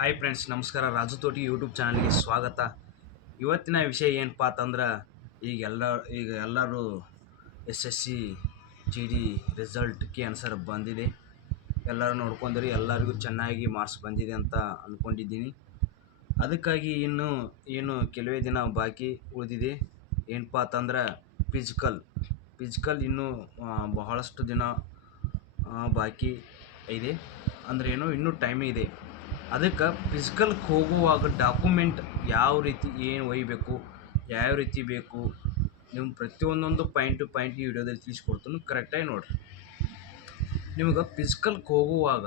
Hi friends ನಮಸ್ಕಾರ. ರಾಜು ತೋಟಿ YouTube ಚಾನಲ್ಗೆ ಸ್ವಾಗತ. ಇವತ್ತಿನ ವಿಷಯ ಏನಪ್ಪ ಅಂತಂದ್ರೆ, ಈಗ ಎಲ್ಲ, ಈಗ ಎಲ್ಲರೂ S S C G D ರಿಸಲ್ಟ್ಗೆ answer ಬಂದಿದೆ. ಎಲ್ಲರೂ ನೋಡ್ಕೊಂಡ್ರಿ, ಎಲ್ಲರಿಗೂ ಚೆನ್ನಾಗಿ ಮಾರ್ಕ್ಸ್ ಬಂದಿದೆ ಅಂತ ಅಂದ್ಕೊಂಡಿದ್ದೀನಿ ಅದಕ್ಕಾಗಿ ಇನ್ನು ಏನು ಕೆಲವೇ ದಿನ ಬಾಕಿ ಉಳಿದಿದೆ. ಏನಪ್ಪ ಅಂತಂದ್ರೆ ಫಿಸಿಕಲ್ ಫಿಸಿಕಲ್ ಇನ್ನೂ ಬಹಳಷ್ಟು ದಿನ ಬಾಕಿ ಇದೆ. ಅಂದ್ರೇನು ಇನ್ನೂ ಟೈಮ್ ಇದೆ. ಅದಕ್ಕೆ ಫಿಸಿಕಲ್ಗೆ ಹೋಗುವಾಗ ಡಾಕ್ಯುಮೆಂಟ್ ಯಾವ ರೀತಿ ಏನು ಒಯ್ಯಬೇಕು ಯಾವ ರೀತಿ ಬೇಕು ನಿಮ್ಮ ಪ್ರತಿಯೊಂದೊಂದು ಪಾಯಿಂಟ್ ಟು ಪಾಯಿಂಟ್ ಈ ವಿಡಿಯೋದಲ್ಲಿ ತಿಳಿಸ್ಕೊಡ್ತೀನಿ ಕರೆಕ್ಟಾಗಿ ನೋಡಿರಿ. ನಿಮ್ಗೆ ಫಿಸಿಕಲ್ಗೆ ಹೋಗುವಾಗ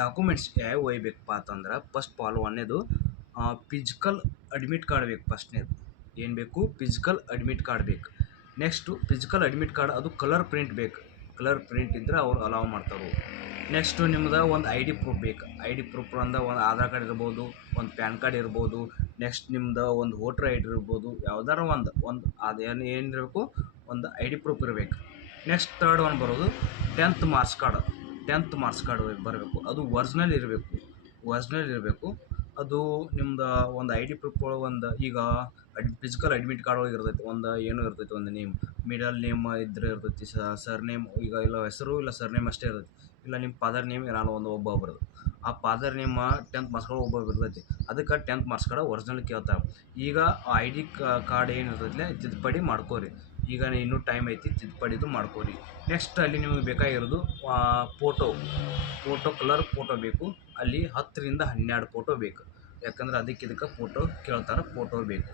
ಡಾಕ್ಯುಮೆಂಟ್ಸ್ ಯಾವ ಒಯ್ಬೇಕಪ್ಪ ಅಂತಂದ್ರೆ ಫಸ್ಟ್ ಪಾಲ್ ಒಂದೇದು ಫಿಸಿಕಲ್ ಅಡ್ಮಿಟ್ ಕಾರ್ಡ್ ಬೇಕು ಫಸ್ಟ್ನೇದು ಏನು ಬೇಕು? ಫಿಸಿಕಲ್ ಅಡ್ಮಿಟ್ ಕಾರ್ಡ್ ಬೇಕು. ನೆಕ್ಸ್ಟು ಫಿಸಿಕಲ್ ಅಡ್ಮಿಟ್ ಕಾರ್ಡ್ ಅದು ಕಲರ್ ಪ್ರಿಂಟ್ ಬೇಕು. ಕಲರ್ ಪ್ರಿಂಟ್ ಇದ್ದರೆ ಅವ್ರು ಅಲೌ ಮಾಡ್ತಾರೆ. ನೆಕ್ಸ್ಟು ನಿಮ್ದು ಒಂದು ಐ ಡಿ ಪ್ರೂಫ್ ಬೇಕು. ಐ ಡಿ ಪ್ರೂಫ್ ಅಂದ್ರೆ ಒಂದು ಆಧಾರ್ ಕಾರ್ಡ್ ಇರ್ಬೋದು, ಒಂದು ಪ್ಯಾನ್ ಕಾರ್ಡ್ ಇರ್ಬೋದು, ನೆಕ್ಸ್ಟ್ ನಿಮ್ದು ಒಂದು ವೋಟ್ರ್ ಐ ಡಿ ಇರ್ಬೋದು, ಯಾವ್ದಾರ ಒಂದು ಒಂದು ಅದೇನು ಏನಿರಬೇಕು ಒಂದು ಐ ಡಿ ಪ್ರೂಫ್ ಇರಬೇಕು. ನೆಕ್ಸ್ಟ್ ತರ್ಡ್ ಒನ್ ಬರೋದು tenth marks card. Tenth marks card ಬರಬೇಕು. ಅದು ಒರ್ಜಿನಲ್ ಇರಬೇಕು. ಒರ್ಜಿನಲ್ ಇರಬೇಕು. ಅದು ನಿಮ್ದು ಒಂದು ಐ ಡಿ ಪ್ರೂಫ್ ಒಳಗೆ ಒಂದು, ಈಗ ಅಡ್ ಫಿಸಿಕಲ್ ಅಡ್ಮಿಟ್ ಕಾರ್ಡ್ ಒಳಗೆ ಇರ್ತೈತಿ, ಒಂದು ಏನೋ ಇರ್ತೈತಿ, ಒಂದು ನೇಮ್ ಮಿಡಲ್ ನೇಮ್ ಇದ್ರೆ ಇರ್ತೈತಿ ಸರ್ ನೇಮ್ ಈಗ ಇಲ್ಲ ಹೆಸರು ಇಲ್ಲ ಸರ್ ನೇಮ್ ಅಷ್ಟೇ ಇರ್ತೈತಿ. ಇಲ್ಲ ನಿಮ್ಮ ಫಾದರ್ ನೇಮ್ ಇರಲ್ಲ ಒಂದು ಒಬ್ಬ ಒಬ್ಬರದು ಆ ಫಾದರ್ ನೇಮ್ ಟೆಂತ್ ಮಾರ್ಕ್ಸ್ ಒಬ್ಬ ಇರ್ತೈತಿ. ಅದಕ್ಕೆ ಟೆಂತ್ ಮಾರ್ಕ್ಸ್ ಒರಿಜಿನಲ್ ಕೇಳ್ತಾರೆ. ಈಗ ಐ ಡಿ ಕಾರ್ಡ್ ಏನು ಇರ್ತೈತಿಲ್ಲ ತಿದ್ದುಪಡಿ ಮಾಡ್ಕೋರಿ. ಈಗ ಇನ್ನೂ ಟೈಮ್ ಐತಿ ತಿದ್ದುಪಡಿದು ಮಾಡ್ಕೋರಿ. ನೆಕ್ಸ್ಟ್ ಅಲ್ಲಿ ನಿಮಗೆ ಬೇಕಾಗಿರೋದು ಫೋಟೋ ಫೋಟೋ ಕಲರ್ ಫೋಟೋ ಬೇಕು. ಅಲ್ಲಿ ಹತ್ತರಿಂದ ಹನ್ನೆರಡು ಫೋಟೋ ಬೇಕು. ಯಾಕಂದ್ರೆ ಅದಕ್ಕೆ ಇದಕ್ಕೆ ಫೋಟೋ ಕೇಳ್ತಾರೆ ಫೋಟೋ ಬೇಕು.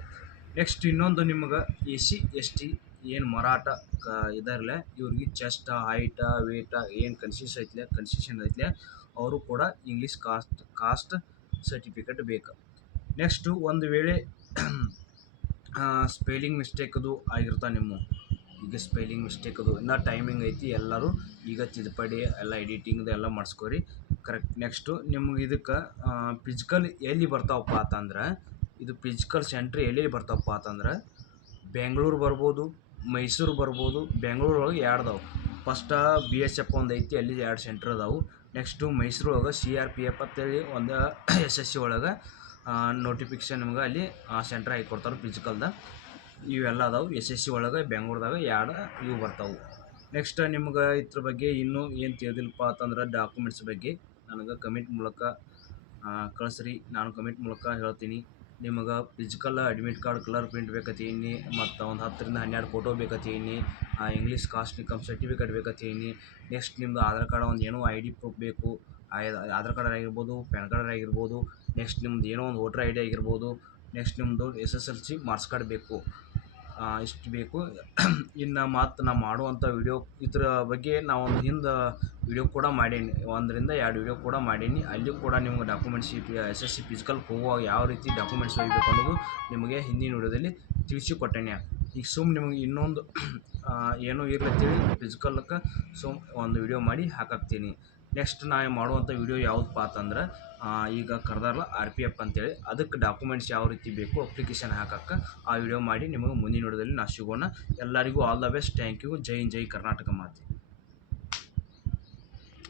ನೆಕ್ಸ್ಟ್ ಇನ್ನೊಂದು ನಿಮಗೆ ಎ ಸಿ, ಎಸ್ ಟಿ, ಏನು ಮರಾಠ, ಕ ಇದರಲ್ಲ ಇವ್ರಿಗೆ ಚೆಸ್ಟ್ ಹೈಟ ವೇಟ ಏನು ಕನ್ಸಿಷನ್ ಐತ್ಲೆ ಕನ್ಸಿಷನ್ ಐತ್ಲೆ, ಅವರು ಕೂಡ ಇಂಗ್ಲೀಷ್ ಕಾಸ್ಟ್ ಕಾಸ್ಟ್ ಸರ್ಟಿಫಿಕೇಟ್ ಬೇಕು. ನೆಕ್ಸ್ಟು ಒಂದು ವೇಳೆ ಸ್ಪೆಲ್ಲಿಂಗ್ ಅದು ಆಗಿರ್ತಾವೆ ನಿಮ್ಮ? ಈಗ ಸ್ಪೆಲ್ಲಿಂಗ್ ಮಿಸ್ಟೇಕ್ ಅದು. ಇನ್ನೂ ಟೈಮಿಂಗ್ ಐತಿ, ಎಲ್ಲರೂ ಈಗ ತಿದ್ದುಪಡಿ, ಎಲ್ಲ ಎಡಿಟಿಂಗ್ದು ಎಲ್ಲ ಮಾಡಿಸ್ಕೊರಿ. ಕರೆಕ್ಟ್ ನೆಕ್ಸ್ಟು ನಿಮ್ಗೆ ಇದಕ್ಕೆ ಫಿಸಿಕಲ್ ಎಲ್ಲಿ ಬರ್ತಾವಪ್ಪ ಅಂತಂದ್ರೆ, ಇದು ಫಿಸಿಕಲ್ ಸೆಂಟ್ರ್ ಎಲ್ಲಿ ಬರ್ತಾವಪ್ಪ ಅಂತಂದ್ರೆ ಬೆಂಗಳೂರು ಬರ್ಬೋದು ಮೈಸೂರು ಬರ್ಬೋದು ಬೆಂಗಳೂರು ಒಳಗೆ ಎರಡು ಅದಾವೆ. ಫಸ್ಟ ಬಿ ಎಸ್ ಎಫ್ ಒಂದು ಐತಿ, ಅಲ್ಲಿ ಎರಡು ಸೆಂಟ್ರ್ ಅದಾವೆ. ನೆಕ್ಸ್ಟು ಮೈಸೂರು ಒಳಗೆ ಸಿ ಆರ್ ಪಿ ಎಫ್ ಅಂತೇಳಿ ಒಂದು ಎಸ್ ಎಸ್ ಸಿ ಒಳಗೆ ನೋಟಿಫಿಕೇಶನ್ ನಿಮ್ಗೆ ಅಲ್ಲಿ ಸೆಂಟ್ರ್ ಹಾಕಿ ಕೊಡ್ತಾರೆ ಫಿಸಿಕಲ್ದ ಇವೆಲ್ಲ ಅದಾವೆ ಎಸ್ ಎಸ್ ಸಿ ಒಳಗೆ ಬೆಂಗ್ಳೂರ್ದಾಗ ಎರಡು ಇವು ಬರ್ತಾವೆ. ನೆಕ್ಸ್ಟ್ ನಿಮ್ಗೆ ಇದ್ರ ಬಗ್ಗೆ ಇನ್ನೂ ಏನು ತಿಳಿದಿಲ್ಲಪ್ಪ ಅಂತಂದ್ರೆ ಡಾಕ್ಯುಮೆಂಟ್ಸ್ ಬಗ್ಗೆ ನನಗೆ ಕಮಿಟ್ ಮೂಲಕ ಕಳಿಸ್ರಿ. ನಾನು ಕಮೆಂಟ್ ಮೂಲಕ ಹೇಳ್ತೀನಿ. ನಿಮಗೆ physical admit card colour print ಬೇಕತ್ತೀನಿ ಮತ್ತು ಒಂದು ಹತ್ತರಿಂದ ಹನ್ನೆರಡು ಫೋಟೋ ಬೇಕತ್ತೀನಿ ಇಂಗ್ಲೀಷ್ ಕಾಸ್ಟ್ ಇನ್ಕಮ್ ಸರ್ಟಿಫಿಕೇಟ್ ಬೇಕತ್ತೀನಿ ನೆಕ್ಸ್ಟ್ ನಿಮ್ಮದು ಆಧಾರ್ ಕಾರ್ಡ್ ಒಂದು ಏನೋ ಐ ಡಿ ಪ್ರೂಫ್ ಬೇಕು. ಆಧಾರ್ ಕಾರ್ಡ್ ಆಗಿರ್ಬೋದು, ಪ್ಯಾನ್ ಕಾರ್ಡ್ ಆಗಿರ್ಬೋದು ನೆಕ್ಸ್ಟ್ ನಿಮ್ಮದು ಏನೋ ಒಂದು ವೋಟ್ರ್ ಐ ಡಿ ಆಗಿರ್ಬೋದು, ನೆಕ್ಸ್ಟ್ ನಿಮ್ಮದು S S L C marks card ಬೇಕು. ಇಷ್ಟು ಬೇಕು. ಇನ್ನು ಮಾತು ನಾ ಮಾಡುವಂಥ ವಿಡಿಯೋ, ಇದ್ರ ಬಗ್ಗೆ ನಾವು ಹಿಂದೆ ವಿಡಿಯೋ ಕೂಡ ಮಾಡೀನಿ. ಒಂದರಿಂದ ಎರಡು ವಿಡಿಯೋ ಕೂಡ ಮಾಡೀನಿ. ಅಲ್ಲಿ ಕೂಡ ನಿಮ್ಗೆ documents S S C physical ಹೋಗುವಾಗ ಯಾವ ರೀತಿ ಡಾಕ್ಯುಮೆಂಟ್ಸ್ ಒಯ್ಯಬೇಕು ಅನ್ನೋದು ನಿಮಗೆ ಹಿಂದಿನ ವಿಡಿಯೋದಲ್ಲಿ ತಿಳಿಸಿಕೊಟ್ಟೇನೆ. ಈಗ ಸುಮ್ ನಿಮಗೆ ಇನ್ನೊಂದು ಏನೂ ಇರ್ಲತ್ತೇಳಿ ಫಿಸಿಕಲ್ಗೆ ಸುಮ್ ಒಂದು ವಿಡಿಯೋ ಮಾಡಿ ಹಾಕಾಕ್ತೀನಿ ನೆಕ್ಸ್ಟ್ ನಾ ಮಾಡುವಂಥ ವಿಡಿಯೋ ಯಾವುದಪ್ಪ ಅಂತಂದ್ರೆ ಈಗ ಕರೆದಾರಲ್ಲ ಆರ್ ಪಿ ಎಫ್ ಅಂತೇಳಿ, ಅದಕ್ಕೆ ಡಾಕ್ಯುಮೆಂಟ್ಸ್ ಯಾವ ರೀತಿ ಬೇಕು ಅಪ್ಲಿಕೇಶನ್ ಹಾಕಕ್ಕೆ ಆ ವಿಡಿಯೋ ಮಾಡಿ ನಿಮಗೆ ಮುಂದಿನ ವಿಡಿಯೋದಲ್ಲಿ ನಾ ಸಿಗೋಣ. ಎಲ್ಲರಿಗೂ all the best. Thank you. ಜೈ ಹಿಂದ್, ಜೈ ಕರ್ನಾಟಕ ಮಾತೆ.